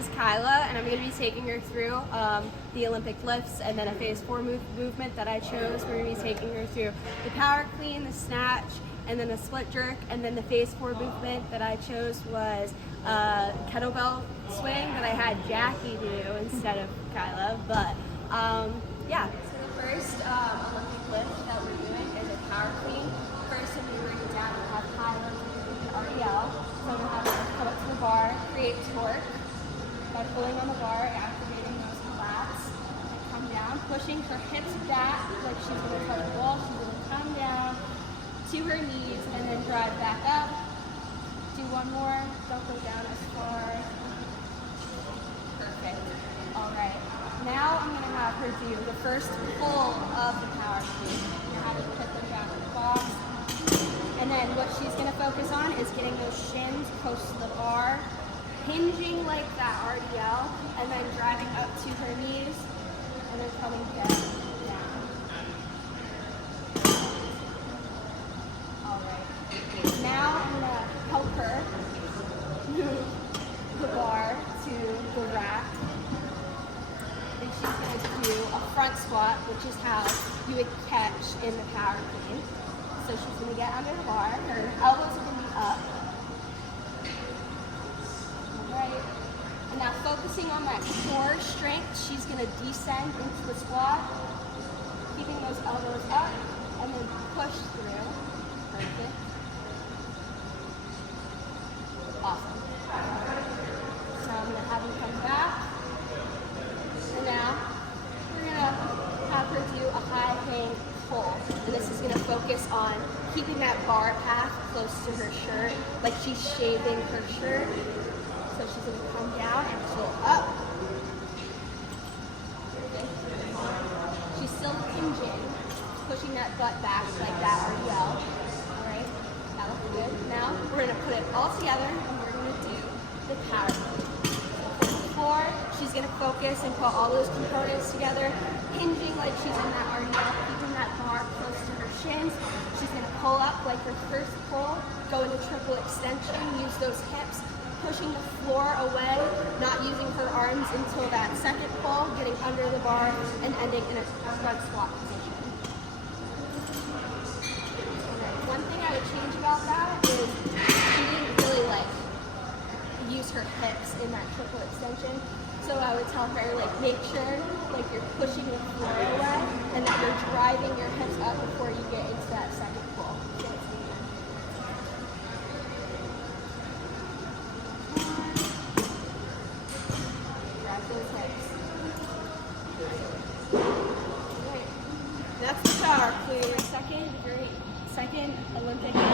is Kyla, and I'm going to be taking her through the Olympic lifts and then a phase 4 movement that I chose. We're going to be taking her through the power clean, the snatch, and then the split jerk, and then the phase 4 movement that I chose was kettlebell swing that I had Jackie do instead of Kyla. But yeah. So the first Olympic lift that we're doing is a power clean. First, when we bring it down, we'll have Kyla do the RDL. So I'm going to have her come up to the bar, create torque by pulling on the bar, activating those lats, and come down, pushing her hips back like she's going to touch the wall. She's going to come down to her knees and then drive back up. Do one more. Don't go down as far. Perfect. All right. Now I'm going to have her do the first pull of the power clean. You're going to have to put them down in the box. And then what she's going to focus on is getting those shins close to the bar, hinging like that RDL, and then driving up to her knees, and then coming down. All right. Now I'm going to help her move the bar to the rack. And she's going to do a front squat, which is how you would catch in the power clean. So she's going to get under the bar. Her elbows are going to be up. All right. And now focusing on that core strength, she's going to descend into the squat, keeping those elbows up, and then push through. Perfect. Awesome. So I'm going to have her come back. And now we're going to have her do a high hang pull. And this is going to focus on keeping that bar path close to her shirt, like she's shaving her shirt. So she's going to come down and pull up. Okay. She's still hinging, pushing that butt back like that RDL. All right, that looks good. Now we're going to put it all together and we're going to do the power clean. Before, she's going to focus and put all those components together, hinging like she's in that RDL, keeping that bar close to her shins. She's going to pull up like her first pull, go into triple extension, use those hips, pushing the floor away, not using her arms until that second pull, getting under the bar, and ending in a front squat position. Right. One thing I would change about that is she didn't really use her hips in that triple extension. So I would tell her, make sure you're pushing the floor away and that you're driving your hips up before you get into that second pull. Grab those hips. Right. That's the power clean. Second Olympic lift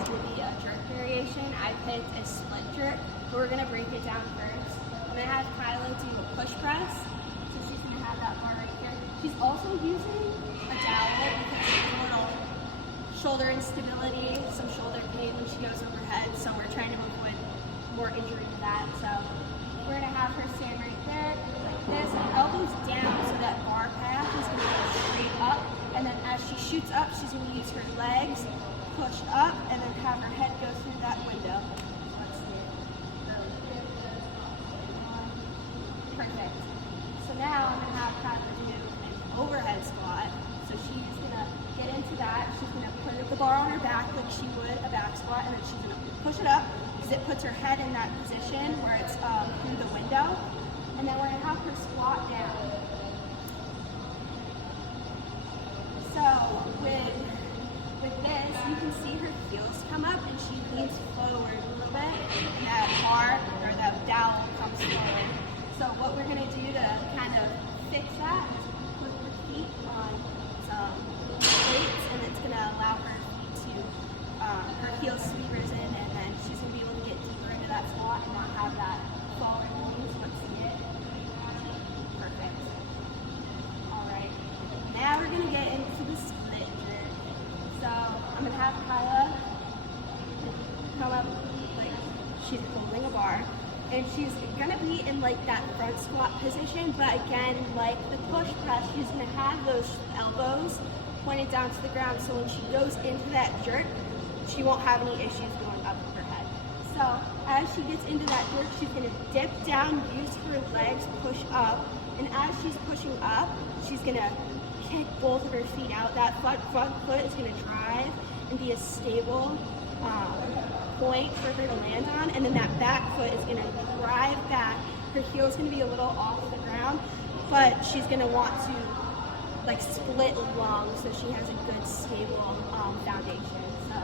is going to be a jerk variation. I picked a split jerk, but we're going to break it down first. I'm going to have Kyla do a push press, so she's going to have that bar right here. She's also using a dowel because it's a little shoulder instability, some shoulder pain when she goes overhead, so we're trying to avoid more injury to that. So we're going to have her stand right there like this, elbows down so that bar path is going to go straight up, and then as she shoots up, she's going to use her legs, push up, and then have her head go through that window. Perfect. So now I'm going to have Kyla do an overhead squat. So she's going to get into that. She's going to put the bar on her back like she would a back squat, and then she's going to push it up because it puts her head in that position where it's through the window. And then we're going to have her squat down. So with this, you can see her heels come up and she leans forward a little bit, and that bar or that dowel comes forward. So what we're going to do to kind of fix that is put her feet on some weights, and it's going to allow her feet to, her heels to be risen, and then she's going to be able to get deeper into that squat and not have that falling knees once you get perfect. All right. Now we're going to get into the split jerk. So I'm going to have Kyla come up like she's holding a bar. And she's going to be in that front squat position, but again, like the push press, she's going to have those elbows pointed down to the ground, so when she goes into that jerk, she won't have any issues going up with her head. So as she gets into that jerk, she's gonna dip down, use her legs, push up, and as she's pushing up, she's gonna kick both of her feet out. That front foot is gonna drive and be a stable point for her to land on, and then that back foot is gonna drive back. Her heel's gonna be a little off the ground, but she's gonna want to like split along so she has a good stable foundation. So.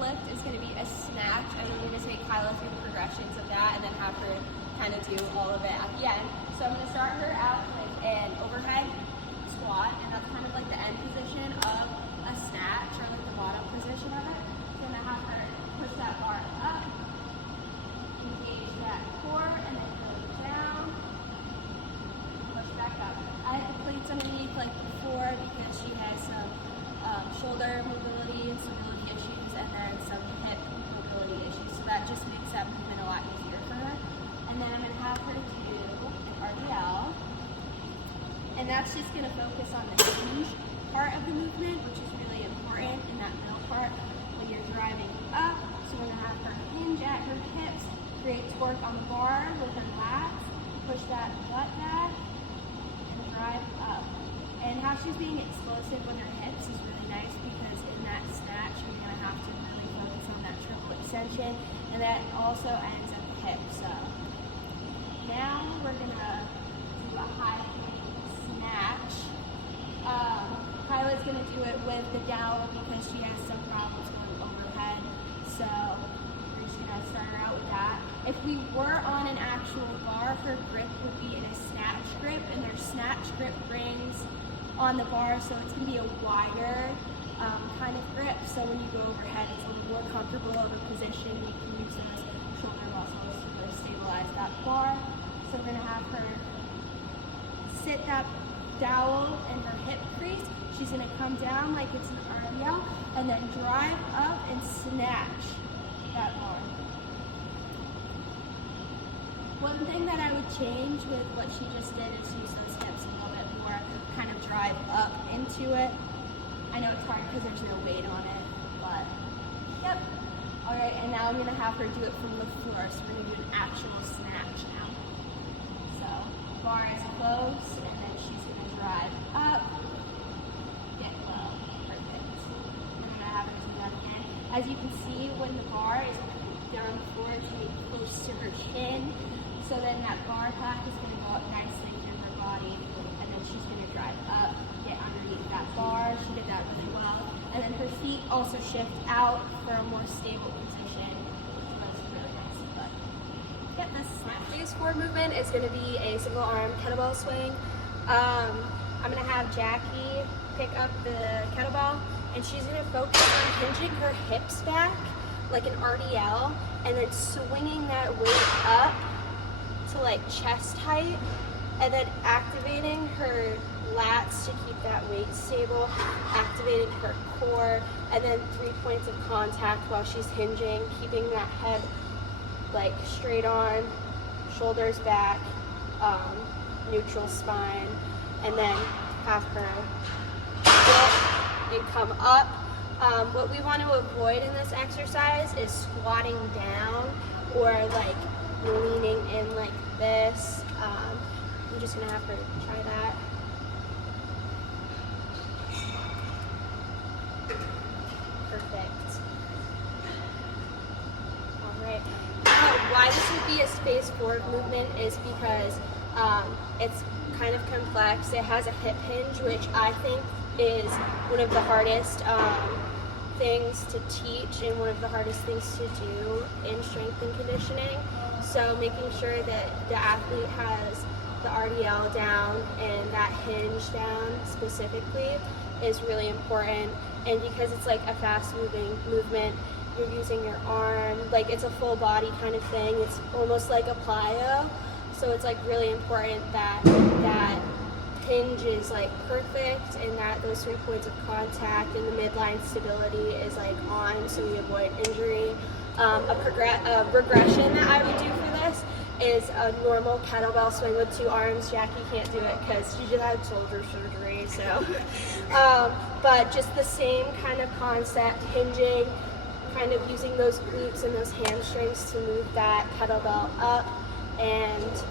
Lift is going to be a snatch, and we're going to take Kyla through the progressions of that and then have her kind of do all of it at the end. So I'm going to start her out with an overhead squat, and that's kind of like the end position of a snatch, or like the bottom position of it. So I'm going to have her push that bar up, engage that core, and then go down, push back up. I have the plates underneath like before because she has some shoulder mobility and stability issues, and then some hip mobility issues. So that just makes that movement a lot easier for her. And then I'm going to have her do an RDL. And that's just going to focus on the hinge part of the movement, which is really important in that middle part when you're driving up. So we're going to have her hinge at her hips, create torque on the bar with her lats, push that butt back, and drive up. And how she's being explosive with her hips is really nice because in that snatch, you're going to have to really focus on that triple extension, and that also ends at the hip. So now we're going to do a high snatch. Kyla's going to do it with the dowel because she has some problems going overhead. So we're just going to start her out with that. If we were on an actual bar, her grip would be in a snatch grip, and their snatch grip brings on the bar, so it's going to be a wider kind of grip. So when you go overhead, it's a little more comfortable of a position. You can use those shoulder muscles to really stabilize that bar. So we're going to have her sit that dowel in her hip crease. She's going to come down like it's an RDL, and then drive up and snatch that bar. One thing that I would change with what she just did is use those hips a little bit more, kind of drive up into it. I know it's hard because there's no weight on it, but yep. All right, and now I'm gonna have her do it from the floor. So we're gonna do an actual snatch now. So bar is close, and then she's gonna drive up, get low, perfect. And I'm gonna have her do that again. As you can see, when the bar is down on the floor, it's gonna be close to her chin. So then that bar pack is going to go up nicely through her body, and then she's going to drive up, get underneath that bar. She did that really well. And then her feet also shift out for a more stable position, which was really nice. But yep, this is my Phase 4 movement is going to be a single arm kettlebell swing. I'm going to have Jackie pick up the kettlebell, and she's going to focus on hinging her hips back like an RDL, and then swinging that weight up to like chest height, and then activating her lats to keep that weight stable, activating her core, and then 3 points of contact while she's hinging, keeping that head like straight on, shoulders back, neutral spine, and then have her dip and come up. What we want to avoid in this exercise is squatting down or like leaning in like this. I'm just gonna have her try that. Perfect. All right. Why this would be a space forward movement is because it's kind of complex. It has a hip hinge, which I think is one of the hardest things to teach and one of the hardest things to do in strength and conditioning. So making sure that the athlete has the RDL down and that hinge down specifically is really important. And because it's like a fast moving movement, you're using your arm, like it's a full body kind of thing. It's almost like a plyo. So it's like really important that that hinge is like perfect and that those 3 points of contact and the midline stability is like on, so we avoid injury. A regression that I would do for this is a normal kettlebell swing with 2 arms. Jackie can't do it because she just had shoulder surgery, so. But just the same kind of concept, hinging, kind of using those glutes and those hamstrings to move that kettlebell up, and